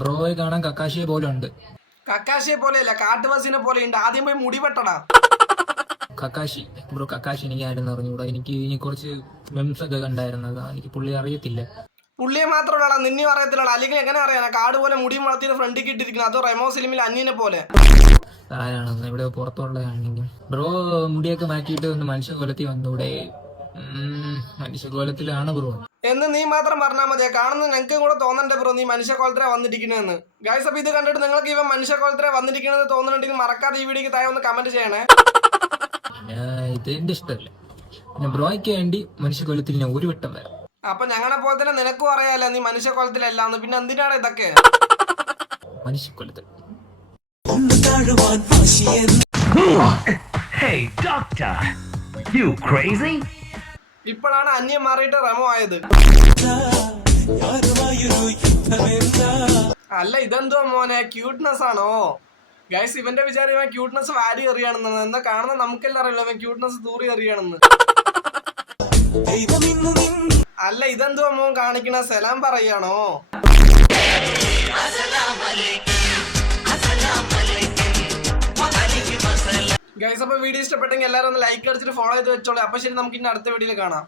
ബ്രോയെ കാണാൻ കക്കാശിയെ പോലെ ഉണ്ട് കക്കാശിയെ പോലെയല്ല കാട്ടുവാസിനെ പോലെ ഉണ്ട് ആദ്യം പോയി മുടി വെട്ടടാ. കക്കാശി ബ്രോ കക്കാശി എനിക്ക് ആയിരുന്നു അറിഞ്ഞൂടാ എനിക്ക് ഇനി കുറച്ച് മെംസ് ഒക്കെ കണ്ടായിരുന്നത് എനിക്ക് പുള്ളി അറിയത്തില്ല. പുള്ളിയെ മാത്രമല്ല നിന്നെ അറിയത്തില്ലടാ. അല്ലെങ്കിൽ എങ്ങനെ അറിയാനാ? കാട് പോലെ മുടി വളർത്തിയുടെ ഫ്രണ്ടിൽ ഇട്ടിരിക്കുന്നത് അതോ റെമോ സിനിമയിൽ അന്യനെ പോലെ. ആരാണെന്ന് ഇവിടെ പുറത്തുള്ളതാണെങ്കിൽ ബ്രോ മുടിയൊക്കെ മാറ്റിയിട്ട് ഒന്ന് മനുഷ്യകോലത്തിൽ വന്നൂടെ? മനുഷ്യ കൊലത്തിലാണ് ബ്രോ. എന്ന് നീ മാത്രം പറഞ്ഞാൽ മതിയാ കാണുന്ന ഞങ്ങൾക്ക് കൂടെ തോന്നണ്ട ബ്രോ നീ മനുഷ്യക്കോളത്തിലെ വന്നിരിക്കണെന്ന് ഗൈസ് അപ്പൊ ഇത് കണ്ടിട്ട് നിങ്ങൾക്ക് ഇവൻ മനുഷ്യക്കോളത്തിലെ വന്നിരിക്കണെന്ന് തോന്നുന്നുണ്ടെങ്കിൽ മറക്കാതെ ഈ വീഡിയോക്ക് താഴെ ഒന്ന് കമന്റ് ചെയ്യണേ. ഇത് എന്റെ ഇഷ്ടമല്ല ബ്രോയ്ക്ക് വേണ്ടി ഞാൻ ഒരു വട്ടം വരാം. അപ്പൊ ഞങ്ങളെ പോലെ തന്നെ നിനക്കും അറിയാലോ നീ മനുഷ്യക്കോളത്തിലല്ലാന്ന് പിന്നെ എന്തിനാണ് ഇതൊക്കെ? മനുഷ്യക്കൊലത്തിൽ Hey, doctor! You crazy? ഇപ്പോഴാണ് അന്യം മാറിയിട്ട് റെമോ ആയത്. അല്ല ഇതെന്തോ മോനെ ക്യൂട്ട്നെസ് ആണോ? ഗൈസ് ഇവന്റെ വിചാരം ഇവൻ ക്യൂട്ട്നെസ് വാരി എറിയാണെന്ന് എന്നാ കാണുന്ന നമുക്കെല്ലാം അറിയില്ല ഇവൻ ക്യൂട്ട്നെസ് ദൂരി എറിയാണെന്ന് അല്ല ഇതെന്തോ മോൻ കാണിക്കണ സലാം പറയാണോ? ഗൈസ് അപ്പൊ വീഡിയോ ഇഷ്ടപ്പെട്ടെങ്കിൽ എല്ലാവരും ഒന്ന് ലൈക്ക് അടിച്ചിട്ട് ഫോളോ ചെയ്ത് വെച്ചോളൂ. അപ്പൊ ശരി നമുക്ക് ഇനി അടുത്ത വീഡിയോയിൽ കാണാം.